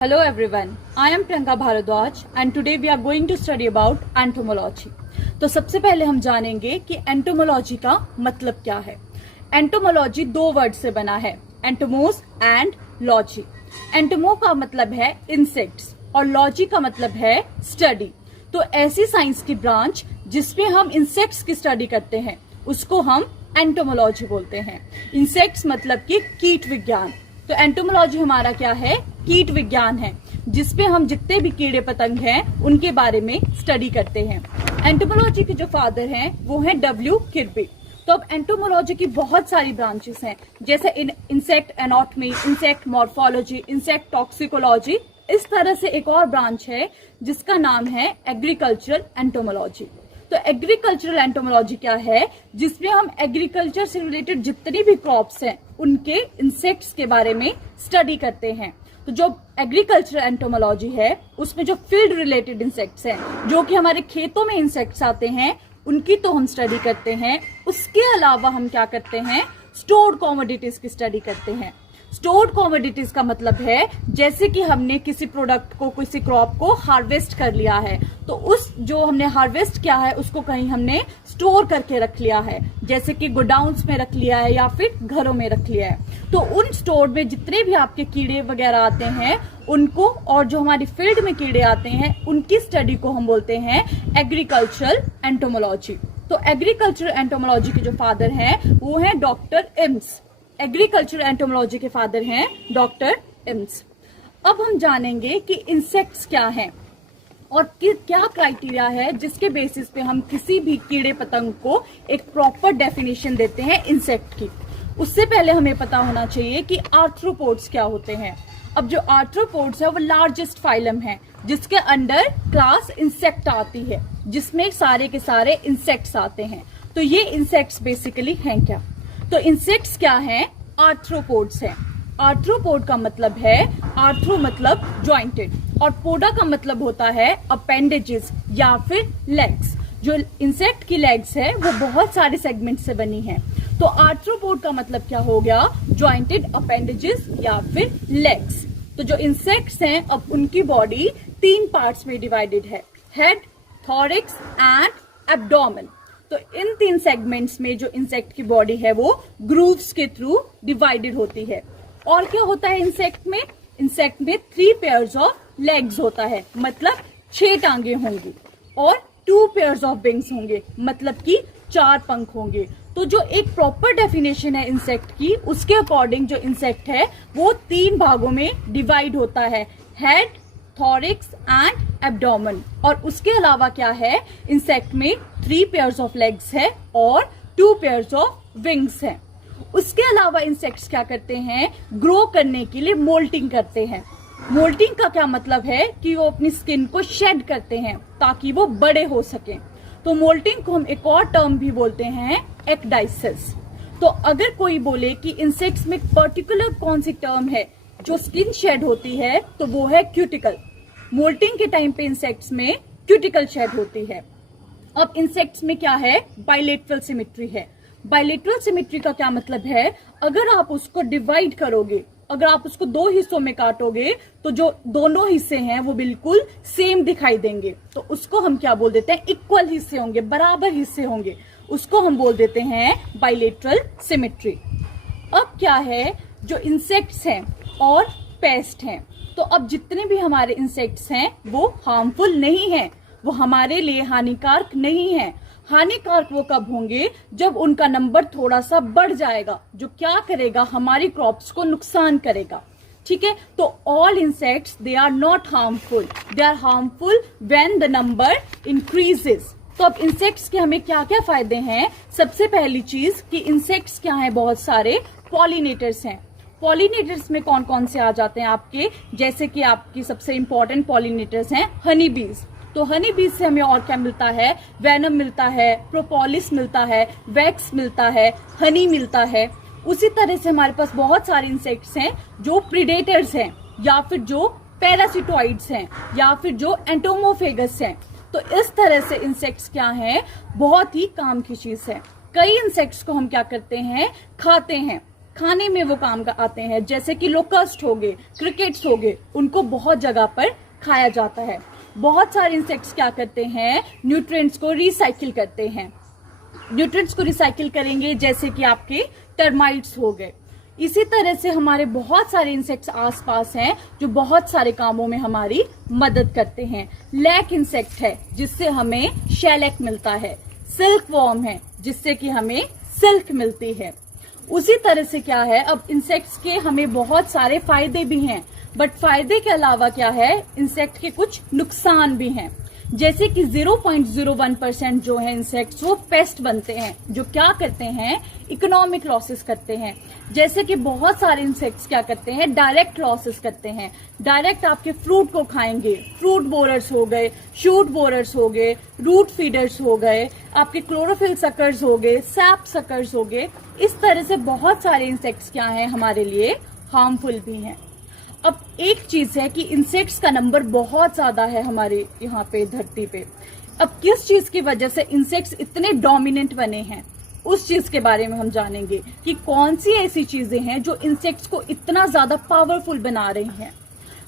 Hello everyone, I am Priyanka Bharadwaj and today we are going to study about entomology। तो सबसे पहले हम जानेंगे कि एंटोमोलॉजी का मतलब क्या है। एंटोमोलॉजी दो वर्ड से बना है, एंटोमोस एंड लॉजी। एंटोमो का मतलब है इंसेक्ट्स और लॉजी का मतलब है स्टडी। तो ऐसी साइंस की ब्रांच जिसमें हम इंसेक्ट्स की स्टडी करते हैं उसको हम एंटोमोलॉजी बोलते हैं। इंसेक्ट्स मतलब कि कीट विज्ञान। तो एंटोमोलॉजी हमारा क्या है? कीट विज्ञान है, जिसपे हम जितने भी कीड़े पतंग हैं उनके बारे में स्टडी करते हैं। एंटोमोलॉजी के जो फादर हैं वो हैं डब्ल्यू किर्बी। तो अब एंटोमोलॉजी की बहुत सारी ब्रांचेस हैं, जैसे insect anatomy, insect morphology, insect toxicology. इस तरह से एक और ब्रांच है जिसका नाम है एग्रीकल्चरल एंटोमोलॉजी। तो एग्रीकल्चरल एंटोमोलॉजी क्या है? जिसमें हम एग्रीकल्चर से रिलेटेड जितनी भी क्रॉप्स हैं उनके इंसेक्ट्स के बारे में स्टडी करते हैं। तो जो एग्रीकल्चरल एंटोमोलॉजी है उसमें जो फील्ड रिलेटेड इंसेक्ट्स हैं, जो कि हमारे खेतों में इंसेक्ट्स आते हैं, उनकी तो हम स्टडी करते हैं। उसके अलावा हम क्या करते हैं? स्टोर्ड कमोडिटीज की स्टडी करते हैं। स्टोर्ड कमोडिटीज का मतलब है जैसे कि हमने किसी प्रोडक्ट को, किसी क्रॉप को हार्वेस्ट कर लिया है, तो उस जो हमने हार्वेस्ट किया है उसको कहीं हमने स्टोर करके रख लिया है, जैसे कि गोडाउन्स में रख लिया है या फिर घरों में रख लिया है। तो उन स्टोर में जितने भी आपके कीड़े वगैरह आते हैं उनको, और जो हमारी फील्ड में कीड़े आते हैं उनकी स्टडी को हम बोलते हैं एग्रीकल्चरल एंटोमोलॉजी। तो एग्रीकल्चरल एंटोमोलॉजी के जो फादर हैं वो हैं डॉक्टर इम्स। एग्रीकल्चरल एंटोमोलॉजी के फादर हैं डॉक्टर इम्स। अब हम जानेंगे कि इंसेक्ट्स क्या हैं और क्या क्राइटेरिया है जिसके बेसिस पे हम किसी भी कीड़े पतंग को एक प्रॉपर डेफिनेशन देते हैं इंसेक्ट की। उससे पहले हमें पता होना चाहिए कि आर्थ्रोपोड्स क्या होते हैं। अब जो आर्थ्रोपोड्स है वो लार्जेस्ट फाइलम है जिसके अंडर क्लास इंसेक्ट आती है, जिसमें सारे के सारे इंसेक्ट्स आते हैं। तो ये इंसेक्ट्स बेसिकली हैं क्या? तो इंसेक्ट्स क्या हैं? आर्थ्रोपोड्स हैं। आर्थ्रोपोड का मतलब है, आर्थ्रो मतलब जॉइंटेड और पोडा का मतलब होता है अपेंडेजेस या फिर लेग्स। जो इंसेक्ट की लेग्स है वो बहुत सारे सेगमेंट से बनी है। तो आर्थ्रोपोड का मतलब क्या हो गया? जॉइंटेड अपेंडेजेस या फिर लेग्स। तो जो इंसेक्ट्स हैं अब उनकी बॉडी तीन पार्ट्स में डिवाइडेड है, हेड, थॉरिक्स एंड एब्डोमेन। तो इन तीन सेगमेंट्स में जो इंसेक्ट की बॉडी है वो ग्रूव्स के थ्रू डिवाइडेड होती है। और क्या होता है इंसेक्ट में? इंसेक्ट में 3 पेयर्स ऑफ लेग्स होता है, मतलब 6 टांगे होंगी, और 2 पेयर्स ऑफ विंग्स होंगे, मतलब कि 4 पंख होंगे। तो जो एक प्रॉपर डेफिनेशन है इंसेक्ट की, उसके अकॉर्डिंग जो इंसेक्ट है वो 3 भागों में डिवाइड होता है, हेड, थॉरिक्स एंड एब्डोमेन। और उसके अलावा क्या है? इंसेक्ट में 3 पेयर्स ऑफ लेग्स है और 2 पेयर्स ऑफ विंग्स है। उसके अलावा इंसेक्ट्स क्या करते हैं? ग्रो करने के लिए मोल्टिंग करते हैं। मोल्टिंग का क्या मतलब है? कि वो अपनी स्किन को शेड करते हैं ताकि वो बड़े हो सके। तो मोल्टिंग को हम एक और टर्म भी बोलते हैं एक्डाइसिस। तो अगर कोई बोले कि इंसेक्ट्स में पर्टिकुलर कौन सी टर्म है जो स्किन शेड होती है, तो वो है क्यूटिकल। मोल्टिंग के टाइम पे इंसेक्ट्स में क्यूटिकल शेड होती है। अब इंसेक्ट्स में क्या है? बाइलेटरल सिमेट्री है। बाइलेटरल सिमेट्री का क्या मतलब है? अगर आप उसको डिवाइड करोगे, अगर आप उसको 2 हिस्सों में काटोगे तो जो दोनों हिस्से हैं वो बिल्कुल सेम दिखाई देंगे। तो उसको हम क्या बोल देते हैं? इक्वल हिस्से होंगे, बराबर हिस्से होंगे, उसको हम बोल देते हैं बाइलेटरल सिमेट्री। अब क्या है? जो इंसेक्ट्स हैं और पेस्ट हैं, तो अब जितने भी हमारे इंसेक्ट्स हैं वो हार्मफुल नहीं हैं, वो हमारे लिए हानिकारक नहीं है। हानिकारक वो कब होंगे? जब उनका नंबर थोड़ा सा बढ़ जाएगा, जो क्या करेगा? हमारी क्रॉप्स को नुकसान करेगा। ठीक है? तो all insects they are not harmful, they are harmful when the number increases. तो अब इंसेक्ट्स के हमें क्या क्या फायदे हैं? सबसे पहली चीज कि इंसेक्ट्स क्या है? बहुत सारे पॉलिनेटर्स हैं। पॉलिनेटर्स में कौन कौन से आ जाते हैं आपके? जैसे कि आपकी सबसे इंपॉर्टेंट पॉलिनेटर्स हैं हनी बीज। तो हनी बीज से हमें और क्या मिलता है? वेनम मिलता है, प्रोपोलिस मिलता है, वैक्स मिलता है, हनी मिलता है। उसी तरह से हमारे पास बहुत सारे इंसेक्ट्स हैं जो प्रीडेटर्स हैं, या फिर जो पैरासिटोइड्स हैं, या फिर जो एंटोमोफेगस हैं। तो इस तरह से इंसेक्ट्स क्या हैं? बहुत ही काम की चीज है। कई इंसेक्ट्स को हम क्या करते हैं? खाते हैं। खाने में वो काम आते हैं, जैसे कि लोकस्ट हो गए, क्रिकेट्स हो गए, उनको बहुत जगह पर खाया जाता है। बहुत सारे इंसेक्ट्स क्या करते हैं, न्यूट्रिएंट्स को रिसाइकिल करते हैं। न्यूट्रिएंट्स को रिसाइकिल करेंगे, जैसे कि आपके टर्माइट्स हो गए। इसी तरह से हमारे बहुत सारे इंसेक्ट्स आसपास हैं जो बहुत सारे कामों में हमारी मदद करते हैं। लैक इंसेक्ट है जिससे हमें शेलेक मिलता है। सिल्क वॉर्म है जिससे कि हमें सिल्क मिलती है। उसी तरह से क्या है, अब इंसेक्ट्स के हमें बहुत सारे फायदे भी हैं, बट फायदे के अलावा क्या है, इंसेक्ट के कुछ नुकसान भी हैं। जैसे कि 0.01% जो है इंसेक्ट्स वो पेस्ट बनते हैं, जो क्या करते हैं, इकोनॉमिक लॉसेस करते हैं। जैसे कि बहुत सारे इंसेक्ट्स क्या करते हैं, डायरेक्ट लॉसेस करते हैं। डायरेक्ट आपके फ्रूट को खाएंगे, फ्रूट बोरर्स हो गए, शूट बोरर्स हो गए, रूट फीडर्स हो गए, आपके क्लोरोफिल सकर्स हो गए, सैप सकर्स हो गए। इस तरह से बहुत सारे इंसेक्ट्स क्या हैं, हमारे लिए हार्मफुल भी हैं। अब एक चीज है कि इंसेक्ट्स का नंबर बहुत ज्यादा है हमारे यहाँ पे धरती पे। अब किस चीज की वजह से इंसेक्ट्स इतने डोमिनेंट बने हैं, उस चीज के बारे में हम जानेंगे कि कौन सी ऐसी चीजें हैं जो इंसेक्ट्स को इतना ज्यादा पावरफुल बना रही हैं।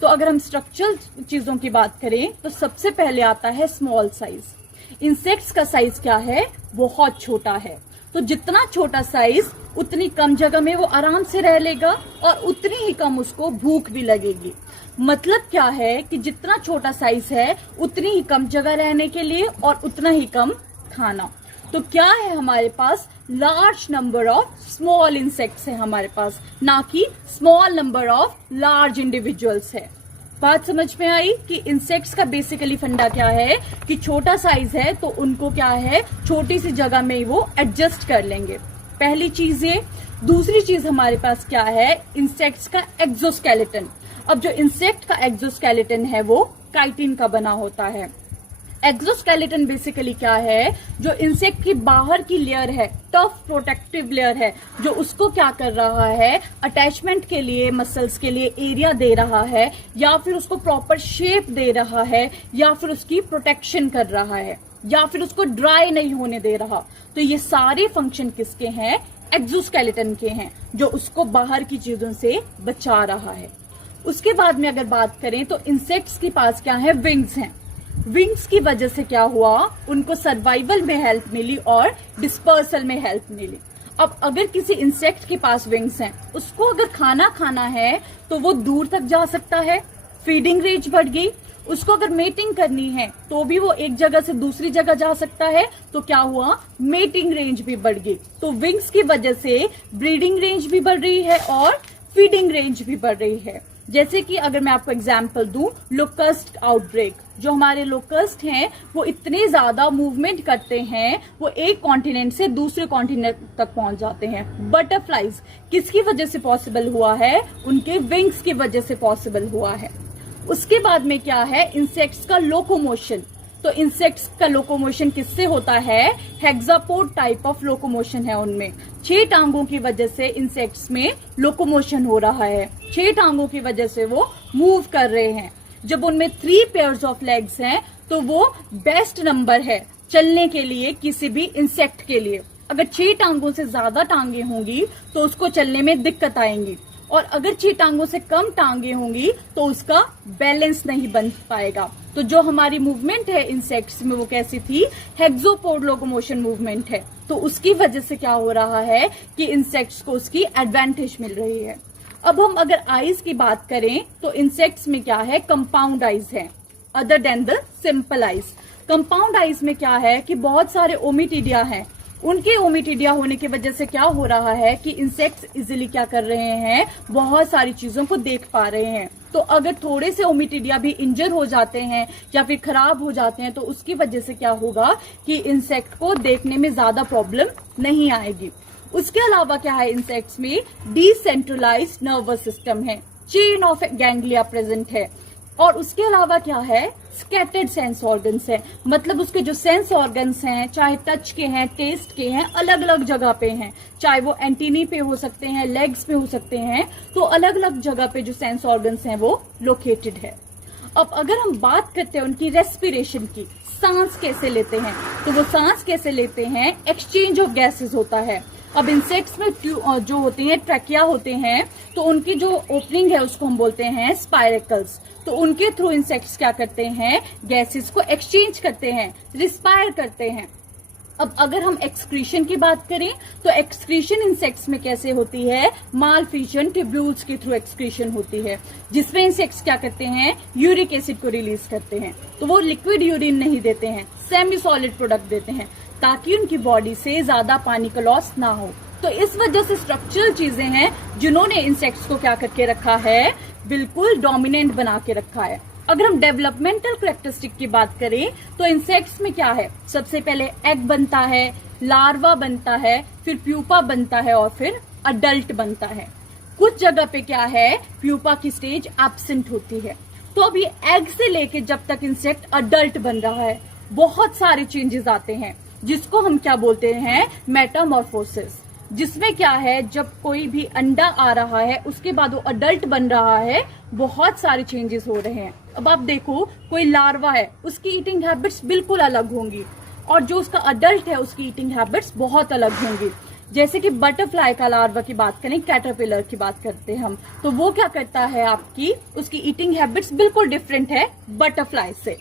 तो अगर हम स्ट्रक्चरल चीजों की बात करें तो सबसे पहले आता है स्मॉल साइज। इंसेक्ट्स का साइज क्या है, बहुत छोटा है। तो जितना छोटा साइज उतनी कम जगह में वो आराम से रह लेगा और उतनी ही कम उसको भूख भी लगेगी। मतलब क्या है कि जितना छोटा साइज है उतनी ही कम जगह रहने के लिए और उतना ही कम खाना। तो क्या है हमारे पास, large number of small insects है हमारे पास, ना कि small number of large individuals है। बात समझ में आई कि इंसेक्ट्स का बेसिकली फंडा क्या है कि छोटा साइज है तो उनको क्या है, छोटी सी जगह में ही वो एडजस्ट कर लेंगे। पहली चीज ये। दूसरी चीज हमारे पास क्या है, इंसेक्ट्स का एक्सोस्केलेटन। अब जो इंसेक्ट का एक्सोस्केलेटन है वो काइटिन का बना होता है। एक्सोस्केलेटन बेसिकली क्या है, जो इंसेक्ट की बाहर की लेयर है, टफ प्रोटेक्टिव लेयर है, जो उसको क्या कर रहा है, अटैचमेंट के लिए, मसल्स के लिए एरिया दे रहा है, या फिर उसको प्रॉपर शेप दे रहा है, या फिर उसकी प्रोटेक्शन कर रहा है, या फिर उसको ड्राई नहीं होने दे रहा। तो ये सारे फंक्शन किसके हैं, एक्सोस्केलेटन के हैं, जो उसको बाहर की चीजों से बचा रहा है। उसके बाद में अगर बात करें तो इंसेक्ट्स के पास क्या है, विंग्स हैं। विंग्स की वजह से क्या हुआ, उनको सर्वाइवल में हेल्प मिली और डिस्पर्सल में हेल्प मिली। अब अगर किसी इंसेक्ट के पास विंग्स हैं, उसको अगर खाना खाना है तो वो दूर तक जा सकता है, फीडिंग रेंज बढ़ गई। उसको अगर मेटिंग करनी है तो भी वो एक जगह से दूसरी जगह जा सकता है, तो क्या हुआ, मेटिंग रेंज भी बढ़ गई। तो विंग्स की वजह से ब्रीडिंग रेंज भी बढ़ रही है और फीडिंग रेंज भी बढ़ रही है। जैसे कि अगर मैं आपको एग्जांपल दूं, लोकस्ट आउटब्रेक। जो हमारे लोकस्ट हैं वो इतने ज्यादा मूवमेंट करते हैं, वो एक कॉन्टिनेंट से दूसरे कॉन्टिनेंट तक पहुंच जाते हैं। बटरफ्लाइज किसकी वजह से पॉसिबल हुआ है, उनके विंग्स की वजह से पॉसिबल हुआ है। उसके बाद में क्या है, इंसेक्ट्स का लोकोमोशन। तो इंसेक्ट्स का लोकोमोशन किससे होता है, हेक्सापोड टाइप ऑफ लोकोमोशन है उनमें। 6 टांगों की वजह से इंसेक्ट्स में लोकोमोशन हो रहा है, 6 टांगों की वजह से वो मूव कर रहे हैं। जब उनमें 3 पेयर्स ऑफ लेग्स हैं तो वो बेस्ट नंबर है चलने के लिए किसी भी इंसेक्ट के लिए। अगर 6 टांगों से ज्यादा टांगे होंगी तो उसको चलने में दिक्कत आएंगी, और अगर 6 टांगों से कम टांगे होंगी तो उसका बैलेंस नहीं बन पाएगा। तो जो हमारी मूवमेंट है इंसेक्ट्स में वो कैसी थी, हेक्सोपोड लोकोमोशन मूवमेंट है। तो उसकी वजह से क्या हो रहा है कि इंसेक्ट्स को उसकी एडवांटेज मिल रही है। अब हम अगर आईज की बात करें तो इंसेक्ट्स में क्या है, कंपाउंड आईज है other than the simple eyes. Compound eyes में क्या है कि बहुत सारे ओमिटिडिया हैं, उनके ओमिटिडिया होने की वजह से क्या हो रहा है कि इंसेक्ट्स इजीली क्या कर रहे हैं, बहुत सारी चीजों को देख पा रहे हैं। तो अगर थोड़े से ओमिटिडिया भी इंजर हो जाते हैं या फिर खराब हो जाते हैं तो उसकी वजह से क्या होगा कि इंसेक्ट को देखने में ज्यादा प्रॉब्लम नहीं आएगी। उसके अलावा क्या है, इंसेक्ट्स में डिसेंट्रलाइज्ड नर्वस सिस्टम है, चेन ऑफ गैंग्लिया प्रेजेंट है, और उसके अलावा क्या है, स्कैटर्ड सेंस ऑर्गन्स है। मतलब उसके जो सेंस ऑर्गन्स हैं, चाहे टच के हैं, टेस्ट के हैं, अलग अलग जगह पे हैं। चाहे वो एंटीनी पे हो सकते हैं, लेग्स पे हो सकते हैं, तो अलग अलग जगह पे जो सेंस ऑर्गन्स हैं वो लोकेटेड है। अब अगर हम बात करते हैं उनकी रेस्पिरेशन की, सांस कैसे लेते हैं, तो वो सांस कैसे लेते हैं, एक्सचेंज ऑफ गैसेस होता है। अब इंसेक्ट्स में जो होते हैं ट्रैकिया होते हैं, तो उनकी जो ओपनिंग है उसको हम बोलते हैं स्पायरेकल्स। तो उनके थ्रू इंसेक्ट्स क्या करते हैं, गैसेस को एक्सचेंज करते हैं, रिस्पायर करते हैं। अब अगर हम एक्सक्रीशन की बात करें तो एक्सक्रीशन इंसेक्ट्स में कैसे होती है, मालफिशन ट्यूब्यूल्स के थ्रू एक्सक्रीशन होती है, जिसमें इंसेक्ट्स क्या करते हैं, यूरिक एसिड को रिलीज करते हैं। तो वो लिक्विड यूरिन नहीं देते हैं, सेमी सॉलिड प्रोडक्ट देते हैं, ताकि उनकी बॉडी से ज्यादा पानी का लॉस ना हो। तो इस वजह से स्ट्रक्चरल चीजें हैं जिन्होंने इंसेक्ट्स को क्या करके रखा है, बिल्कुल डोमिनेंट बना के रखा है। अगर हम डेवलपमेंटल कैरेक्टरिस्टिक की बात करें तो इंसेक्ट्स में क्या है, सबसे पहले एग बनता है, लार्वा बनता है, फिर प्यूपा बनता है और फिर अडल्ट बनता है। कुछ जगह पे क्या है, प्यूपा की स्टेज एब्सेंट होती है। तो अभी एग से लेके जब तक इंसेक्ट अडल्ट बन रहा है बहुत सारे चेंजेस आते हैं, जिसको हम क्या बोलते हैं, मेटामॉर्फोसिस। जिसमें क्या है, जब कोई भी अंडा आ रहा है उसके बाद वो अडल्ट बन रहा है, बहुत सारे चेंजेस हो रहे हैं। अब आप देखो, कोई लार्वा है, उसकी ईटिंग हैबिट्स बिल्कुल अलग होंगी, और जो उसका अडल्ट है उसकी ईटिंग हैबिट्स बहुत अलग होंगी। जैसे कि बटरफ्लाई का लार्वा की बात करें, कैटरपिलर की बात करते हैं हम, तो वो क्या करता है, आपकी उसकी ईटिंग हैबिट्स बिल्कुल डिफरेंट है बटरफ्लाई से।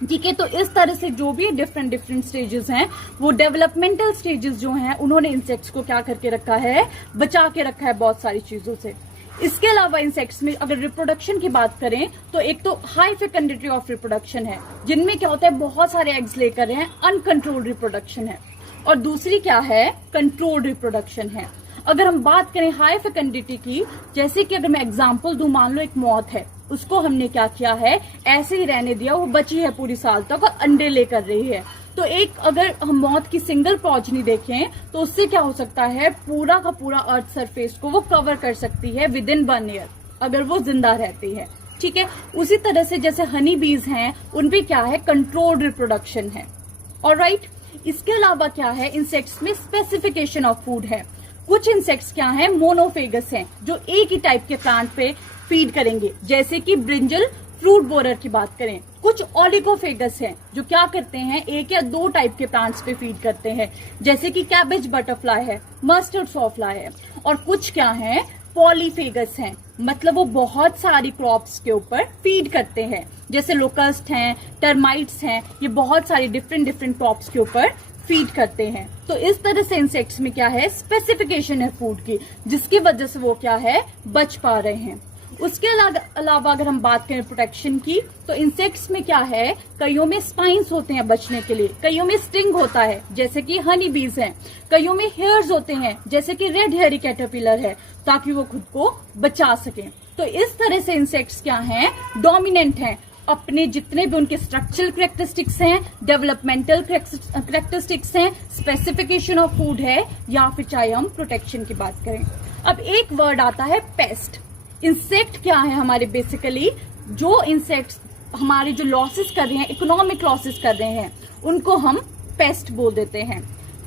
ठीक है, तो इस तरह से जो भी डिफरेंट स्टेजेस हैं, वो डेवलपमेंटल स्टेजेस जो हैं, उन्होंने इंसेक्ट्स को क्या करके रखा है, बचा के रखा है बहुत सारी चीजों से। इसके अलावा इंसेक्ट्स में अगर रिप्रोडक्शन की बात करें तो एक तो हाई फेकेंडिटी ऑफ रिप्रोडक्शन है, जिनमें क्या होता है, बहुत सारे एग्स लेकर हैं, अनकंट्रोल्ड रिप्रोडक्शन है। और दूसरी क्या है, कंट्रोल्ड रिप्रोडक्शन है। अगर हम बात करें हाई फेकेंडिटी की, जैसे कि अगर मैं एग्जांपल दूं, मान लो एक मौत है, उसको हमने क्या किया है, ऐसे ही रहने दिया, वो बची है पूरी साल तक और अंडे लेकर रही है। तो एक अगर हम मौत की सिंगल प्रोजनी देखें तो उससे क्या हो सकता है, पूरा का पूरा अर्थ सरफेस को वो कवर कर सकती है विद इन 1 ईयर, अगर वो जिंदा रहती है। ठीक है, उसी तरह से जैसे हनी बीज हैं, उनपे क्या है, कंट्रोल्ड रिप्रोडक्शन है। ऑलराइट, इसके अलावा क्या है, इंसेक्ट्स में स्पेसिफिकेशन ऑफ फूड है। कुछ इंसेक्ट्स क्या हैं, मोनोफेगस हैं, जो एक ही टाइप के प्लांट पे फीड करेंगे, जैसे कि ब्रिंजल फ्रूट बोरर की बात करें। कुछ ओलिगोफेगस हैं जो क्या करते हैं, 1 या 2 टाइप के प्लांट्स पे फीड करते हैं, जैसे कि कैबेज बटरफ्लाई है, मस्टर्ड सॉफ्लाई है। और कुछ क्या हैं, पॉलीफेगस हैं, मतलब वो बहुत सारी क्रॉप्स के ऊपर फीड करते हैं, जैसे लोकस्ट हैं, टर्माइट्स हैं, ये बहुत सारी डिफरेंट क्रॉप्स के ऊपर फीड करते हैं। तो इस तरह से इंसेक्ट्स में क्या है, स्पेसिफिकेशन है फूड की, जिसकी वजह से वो क्या है, बच पा रहे हैं। उसके अलावा अगर हम बात करें प्रोटेक्शन की, तो इंसेक्ट्स में क्या है, कईयों में स्पाइन्स होते हैं बचने के लिए, कईयों में स्टिंग होता है, जैसे कि हनी बीज हैं, कईयों में हेयर्स होते हैं, जैसे कि रेड हेयरी कैटरपिलर है, ताकि वो खुद को बचा सके। तो इस तरह से इंसेक्ट्स क्या हैं, डोमिनेंट हैं, अपने जितने भी उनके स्ट्रक्चरल कैरेक्टरिस्टिक्स हैं, डेवलपमेंटल कैरेक्टरिस्टिक्स हैं, स्पेसिफिकेशन ऑफ फूड है, या फिर चाहे हम प्रोटेक्शन की बात करें। अब एक वर्ड आता है पेस्ट। इंसेक्ट क्या है हमारे, बेसिकली जो इंसेक्ट्स हमारे जो लॉसेस कर रहे हैं, इकोनॉमिक लॉसेस कर रहे हैं, उनको हम पेस्ट बोल देते हैं।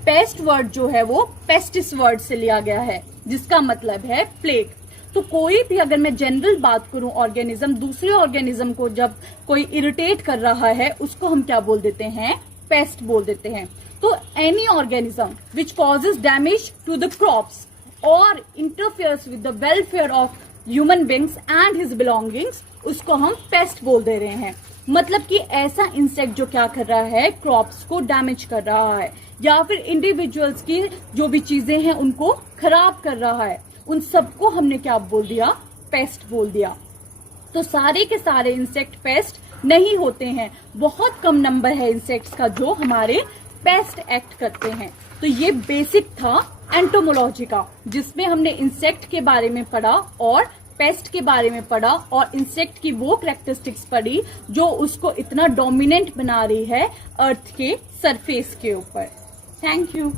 पेस्ट वर्ड जो है वो पेस्टिस वर्ड से लिया गया है, जिसका मतलब है प्लेग। तो कोई भी, अगर मैं जनरल बात करूं, ऑर्गेनिज्म दूसरे ऑर्गेनिज्म को जब कोई इरिटेट कर रहा है, उसको हम क्या बोल देते हैं, पेस्ट बोल देते हैं। तो any organism which causes damage to the crops और interferes with the welfare of human beings and his belongings, उसको हम पेस्ट बोल दे रहे हैं। मतलब कि ऐसा इंसेक्ट जो क्या कर रहा है, क्रॉप्स को डैमेज कर रहा है, या फिर इंडिविजुअल्स की जो भी चीजें हैं उनको खराब कर रहा है, उन सबको हमने क्या बोल दिया, पेस्ट बोल दिया। तो सारे के सारे इंसेक्ट पेस्ट नहीं होते हैं, बहुत कम नंबर है इंसेक्ट्स का जो हमारे पेस्ट एक्ट करते हैं। तो ये बेसिक था एंटोमोलॉजी का, जिसमें हमने इंसेक्ट के बारे में पढ़ा और पेस्ट के बारे में पढ़ा, और इंसेक्ट की वो कैरेक्टरिस्टिक्स पढ़ी जो उसको इतना डोमिनेंट बना रही है अर्थ के सरफेस के ऊपर। Thank you.